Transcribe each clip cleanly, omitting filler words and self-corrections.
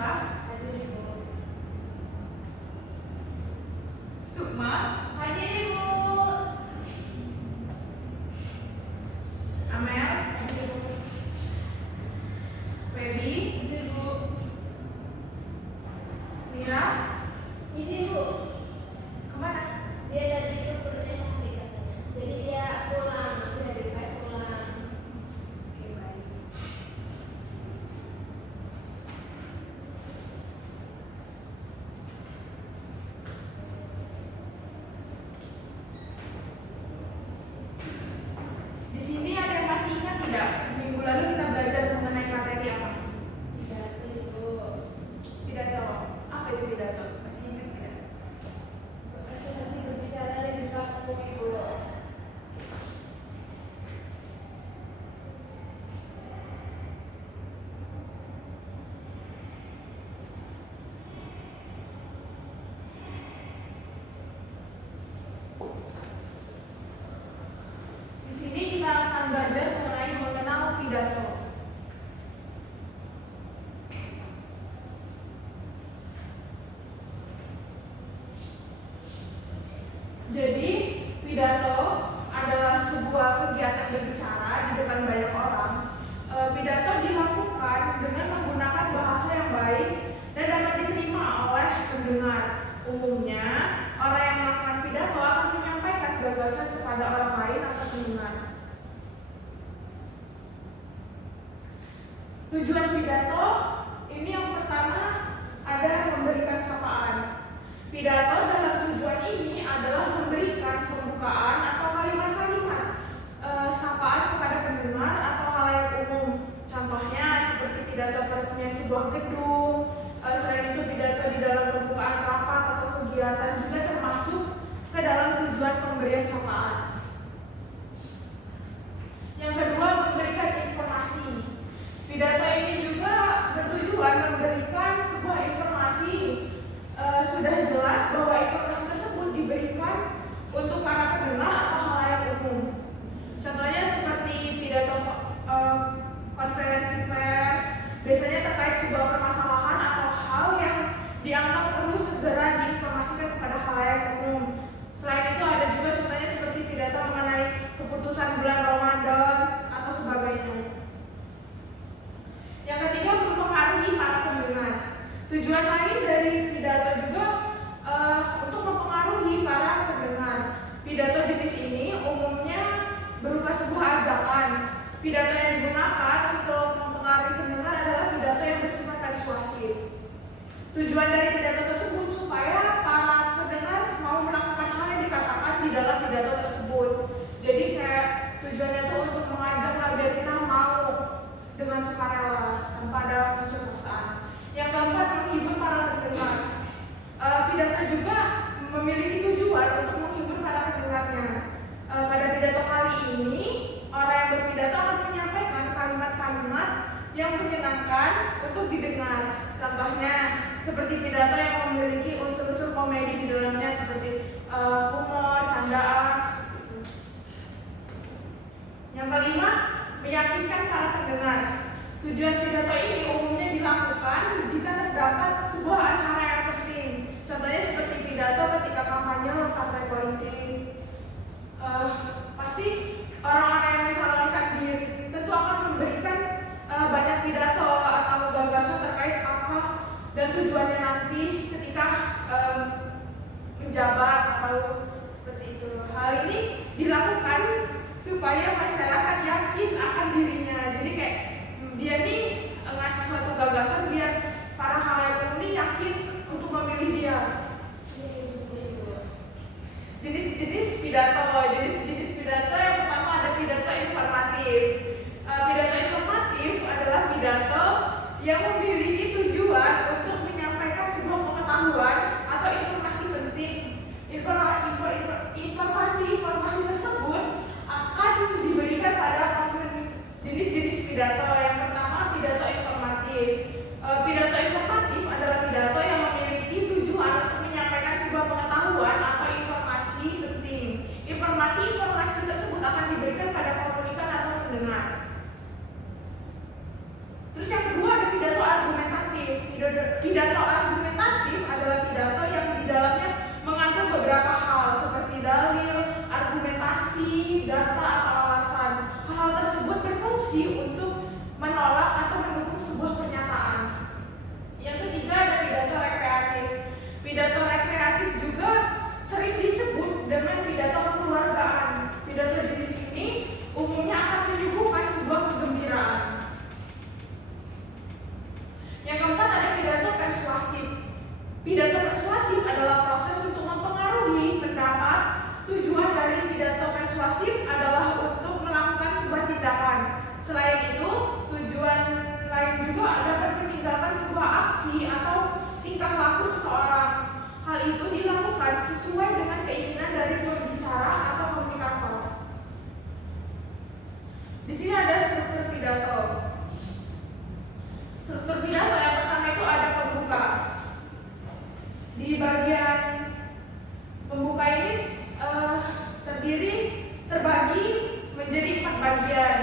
Hanifah. Hadir Ibu. Sukma. Hadir Ibu. Amel. Hadir Ibu. Feby. Hadir Ibu. Mira. Izin Bu. Kemana? Dia tadi itu perutnya sakit katanya. Jadi dia pulang. Sudah dekat pulang. Oke, baik. Di sini ada yang masih ingat tidak? Minggu lalu kita belajar mengenai materi apa? Pidato Ibu. Pidato. Apa itu pidato? Masih ingat tidak? Seperti berbicara di depan umum Ibu. Di sini kita akan belajar mengenai mengenal pidato. Jadi, pidato adalah sebuah kegiatan berbicara di depan banyak orang. Pidato dilakukan dengan menggunakan bahasa yang baik dan dapat diterima oleh pendengar. Umumnya, orang yang melakukan pidato akan menyampaikan gagasan kepada orang lain atau pendengar. Tujuan pidato ini yang pertama ada memberikan sapaan. Pidato dalam tujuan ini adalah memberikan pembukaan atau kalimat-kalimat sapaan kepada pendengar atau khalayak umum. Contohnya seperti pidato peresmian sebuah gedung. Selain itu pidato di dalam pembukaan rapat atau kegiatan juga termasuk ke dalam tujuan pemberian sapaan. Yang kedua, memberikan informasi. Pidato ini juga bertujuan memberikan sebuah informasi. Sudah jelas bahwa informasi tersebut diberikan untuk para pendengar atau khalayak umum. Contohnya seperti pidato konferensi pers, biasanya terkait sebuah permasalahan atau hal yang dianggap perlu segera diinformasikan kepada khalayak umum. Selain itu ada juga contohnya seperti pidato mengenai keputusan bulan Ramadan atau sebagainya. Yang ketiga, mempengaruhi para pendengar. Tujuan lain dari pidato juga untuk mempengaruhi para pendengar. Pidato jenis ini umumnya berupa sebuah ajakan. Pidato yang digunakan untuk mempengaruhi pendengar adalah pidato yang bersifat persuasif. Tujuan dari pidato tersebut supaya para pendengar mau melakukan hal yang dikatakan di dalam pidato tersebut. Jadi kayak tujuannya itu untuk mengajak biar kita mau dengan sukarela tanpa ada unsur paksaan. Yang keempat, menghibur para pendengar. Pidato juga memiliki tujuan untuk menghibur para pendengarnya. Pada pidato kali ini, orang yang berpidato akan menyampaikan kalimat-kalimat yang menyenangkan untuk didengar. Contohnya, seperti pidato yang memiliki unsur-unsur komedi di dalamnya seperti humor, candaan. Yang kelima, meyakinkan para pendengar. Tujuan pidato ini umumnya dilakukan jika terdapat sebuah acara yang penting. Contohnya seperti pidato ketika kampanye partai politik. Pasti orang-orang yang mencalonkan diri tentu akan memberikan banyak pidato atau gagasan terkait apa dan tujuannya nanti ketika menjabat atau seperti itu. Hal ini dilakukan supaya masyarakat yakin akan dirinya. Jadi kayak dia nih ngasih suatu gagasan biar para khalayak umum ini yakin untuk memilih dia. Jenis-jenis pidato yang pertama ada pidato informatif. Pidato informatif adalah pidato yang memiliki tujuan untuk menyampaikan sebuah pengetahuan atau informasi penting. Informasi tersebut akan diberikan pada jenis-jenis pidato. Yang pertama, pidato informatif. Pidato informatif adalah pidato yang memiliki tujuan untuk menyampaikan sebuah pengetahuan atau informasi penting. Informasi tersebut akan diberikan pada komunikan atau pendengar. Terus yang kedua ada pidato argumentatif. Pidato argumentatif adalah pidato yang di dalamnya mengandung beberapa hal seperti dalil, argumentasi, data atau alasan. Hal-hal tersebut berfungsi untuk menolak atau mendukung sebuah pernyataan. Yang ketiga ada pidato rekreatif. Pidato rekreatif juga sering disebut dengan pidato kekeluargaan. Pidato jenis ini umumnya akan menyuguhkan sebuah kegembiraan. Yang keempat ada pidato persuasif. Pidato persuasif adalah proses untuk mempengaruhi pendapat. Tujuan dari pidato persuasif adalah untuk melakukan sebuah tindakan. Selain itu, tujuan lain juga dapat meninggalkan sebuah aksi atau tingkah laku seseorang. Hal itu dilakukan sesuai dengan keinginan dari pembicara atau komunikator. Di sini ada struktur pidato. Struktur pidato yang pertama itu ada pembuka. Di bagian pembuka ini terbagi menjadi 4 bagian.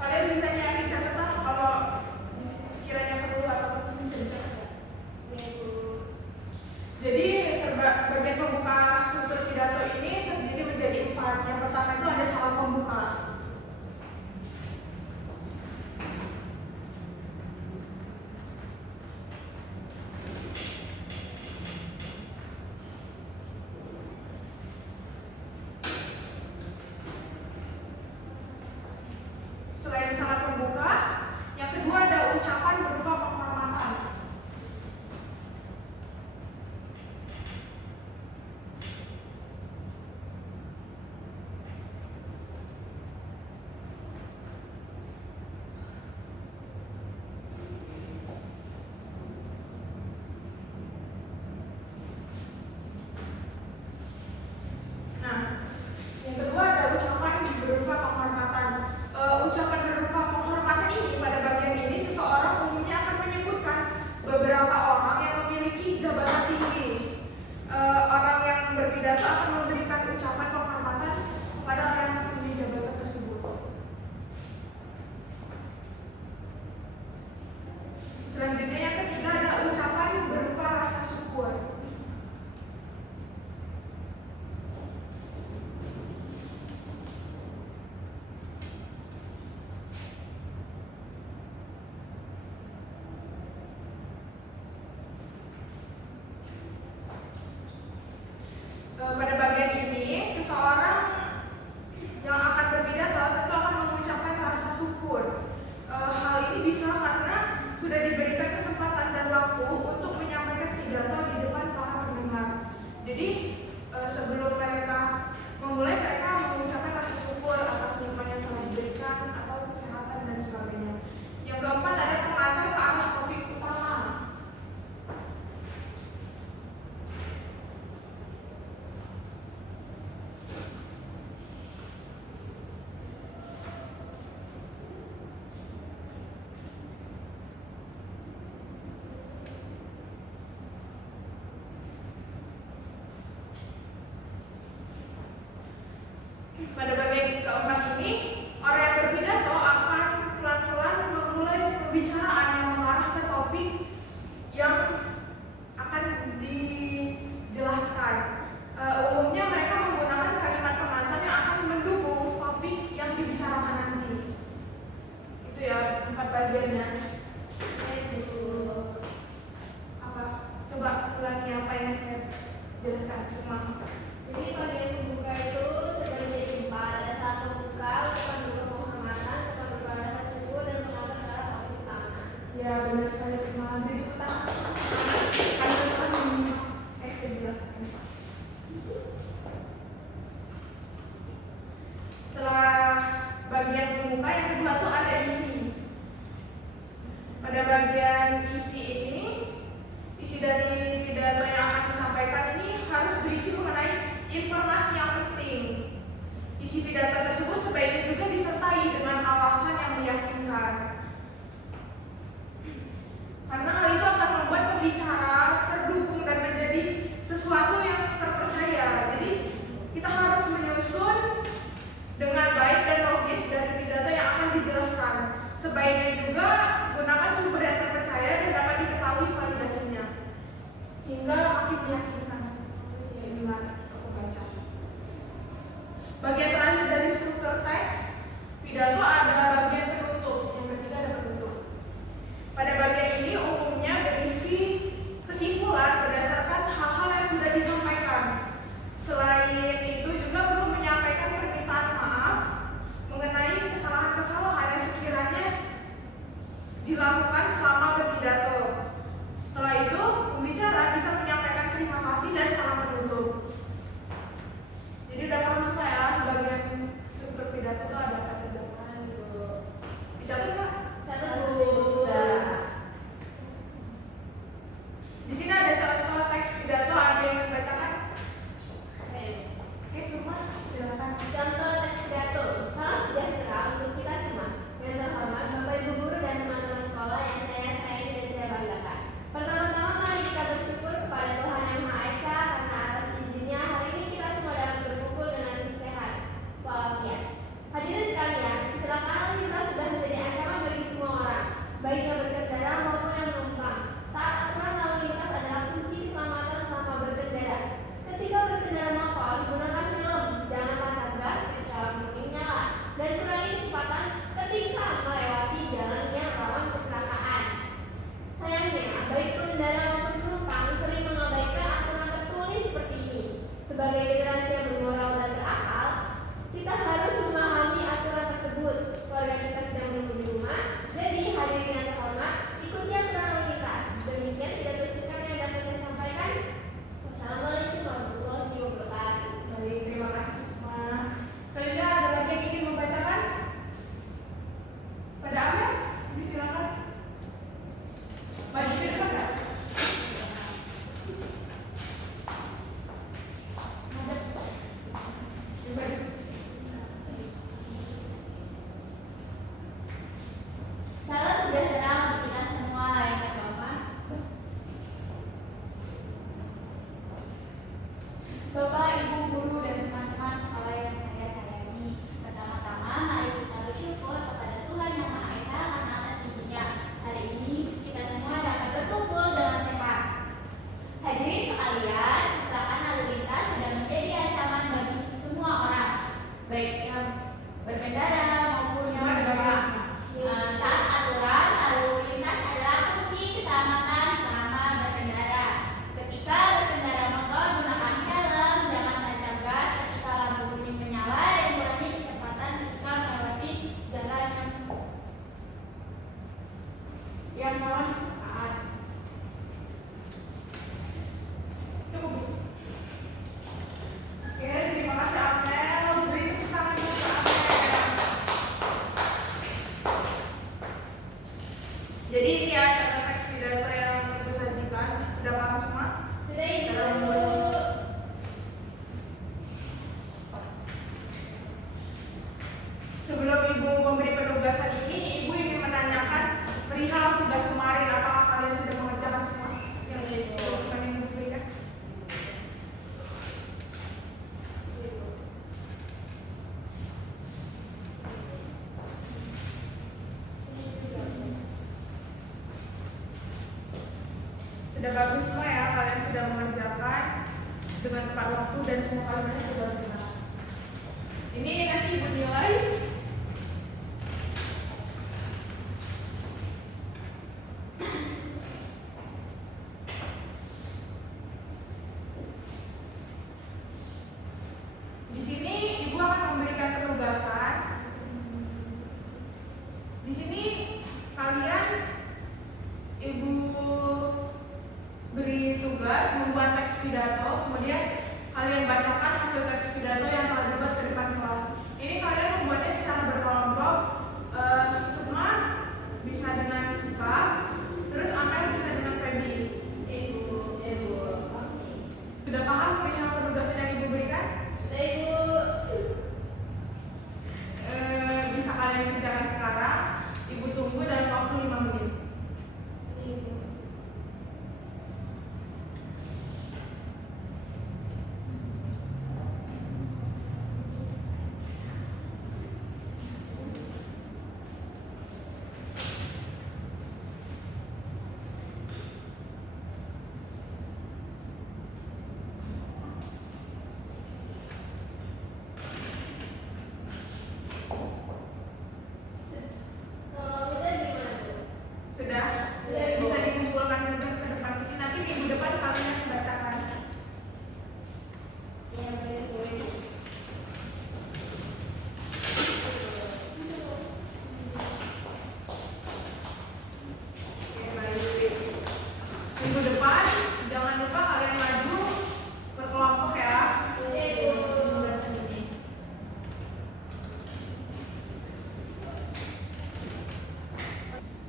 Kalian bisa nyari catatan kalau sekiranya perlu atau bisa dicatat. Jadi bagian pembuka struktur pidato ini terdiri menjadi 4. Yang pertama itu ada salam pembuka. Selain salam pembuka, yang kedua ada ucapan berupa penghormatan. Nah, yang kedua ada ucapan berupa penghormatan. Ucapan berupa penghormatan ini pada bagian ini seseorang umumnya akan menyebutkan beberapa orang yang memiliki jabatan tinggi. Orang yang berpidato akan memberikan ucapan penghormatan kepada orang yang memiliki jabatan tersebut. Selanjutnya yang ketiga ada ucapan berupa rasa syukur. Pada bagian ini, seseorang yang akan berpidato tentu akan mengucapkan rasa syukur. Hal ini bisa karena sudah diberikan kesempatan dan waktu untuk menyampaikan pidato di depan para pendengar. Jadi sebelum mereka memulai, mereka mengucapkan rasa syukur atas nikmat yang telah diberikan atau kesehatan dan sebagainya. Yang keempat ada pengantar ke arah topik utama. Pada bagian keempat ini, orang yang berpidato akan pelan-pelan memulai pembicaraan yang mengarah ke topik yang akan dijelaskan. Umumnya mereka menggunakan kalimat pengantar yang akan mendukung topik yang dibicarakan nanti. Itu ya 4 bagiannya. Apa? Coba ulangi apa yang saya jelaskan semua. Jadi bagian pembuka itu terbagi menjadi 4. Ada salam pembuka, ucapan berupa penghormatan, ucapan berupa rasa syukur, dan pengantar ke arah topik utama. Ya benar sekali semua. Jadi kita akan saya jelaskan. Setelah bagian pembuka, yang kedua tuh ada isi. Pada bagian isi ini, isi dari pidato yang akan disampaikan ini harus berisi mengenai informasi yang penting. Sebaiknya juga gunakan sumber yang terpercaya dan dapat diketahui validasinya, sehingga makin meyakinkan. Inilah aku baca. Bagian terakhir dari struktur teks pidato ada bagian penutup. Yang ketiga ada penutup. Pada bagian ini umumnya berisi kesimpulan berdasarkan hal-hal yang sudah disampaikan. Selain itu juga perlu menyampaikan permintaan maaf mengenai kesalahan-kesalahan yang sekiranya dilakukan selama berpidato. Setelah itu, pembicara bisa menyampaikan terima kasih dan salam penutup. Jadi udah paham semua ya bagian struktur pidato itu ada apa saja? Dicatat nggak? Catat Bu. Sudah. Di sini ada contoh teks pidato, ada yang dibacakan? Oke, semua silakan. Contoh teks pidato. Salam sejahtera untuk kita semua. Yang terhormat Bapak Ibu guru dan teman-teman sekolah yang saya sayangi dan saya banggakan. Pertama-tama mari kita bersyukur kepada Tuhan Yang Maha Esa karena atas izinnya hari ini kita semua dapat berkumpul dengan sehat walafiat. Hadirin sekalian, kecelakaan lalu lintas sudah menjadi ancaman bagi semua orang, baik yang berkendara maupun yang menumpang. Taat aturan lalu lintas adalah kunci keselamatan selama berkendara. Ketika berkendara motor, gunakan helm, jangan tancap gas ketika lampu kuning nyala, dan kurangi kecepatan ketika melewati jalan yang rawan kecelakaan. Sayangnya, baik pengendara maupun penumpang sering mengabaikan aturan tertulis seperti ini. Sebagai generasi yang bermoral dan berakal, kita harus memahami aturan tersebut. Keluarga kita sedang menunggu di rumah, jadi hadirin yang terhormat, ikuti aturan lalu lintas. Demikian pidato singkat yang dapat saya sampaikan. Wassalamualaikum warahmatullahi wabarakatuh. Baik, terima kasih semua. Selanjutnya ada lagi yang ingin membacakan? Pada Amel, disilakan. Maju ke depan nggak? Salam sejahtera untuk kita semua yang terhormat. Bapak, Ibu, guru, dan teman-teman sekolah yang saya sayangi. Pertama-tama, mari kita bersyukur kepada Tuhan Yang Maha Esa karena atas izinnya hari ini kita semua dapat berkumpul dengan sehat. Hadirin sekalian, kecelakaan lalu lintas sudah menjadi ancaman bagi semua orang, baik yang berkendara maupun yang menumpang. Taat aturan lalu lintas adalah kunci keselamatan selama berkendara. Ketika berkendara motor, gunakan helm, jangan tancap gas ketika lampu kuning menyala, dan kurangi kecepatan ketika melewati jalan yang rawan kecelakaan. Cukup. Oke, terima kasih Amel. Beri tepuk tangan untuk Amel. Jadi ini ya contoh teks pidato yang ibu sajikan. Sudah paham semua? Sudah Ibu. Sebelum ibu memberi penugasan ini, ibu ingin menanyakan perihal tugas kemarin. Apakah kalian sudah mengerjakan semua yang dokumen yang diberikan? Sudah bagus semua ya, kalian sudah mengerjakan dengan tepat waktu dan semua kalimatnya sudah benar. Ini nanti ibu nilai. Di sini ibu akan memberikan penugasan. Di sini kalian ibu beri tugas membuat teks pidato, kemudian kalian bacakan hasil teks pidato yang telah dibuat ke depan kelas. Ini kalian membuatnya secara berkelompok. Semua bisa dengan Sipa, terus Amel bisa dengan Feby. Ibu. Sudah paham perihal penugasan yang ibu berikan? Sudah Ibu. Bisa kalian kerjakan sekarang. Ibu tunggu dalam waktu 5 menit. Ibu.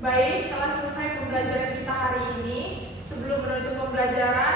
Baik, telah selesai pembelajaran kita hari ini. Sebelum menutup pembelajaran,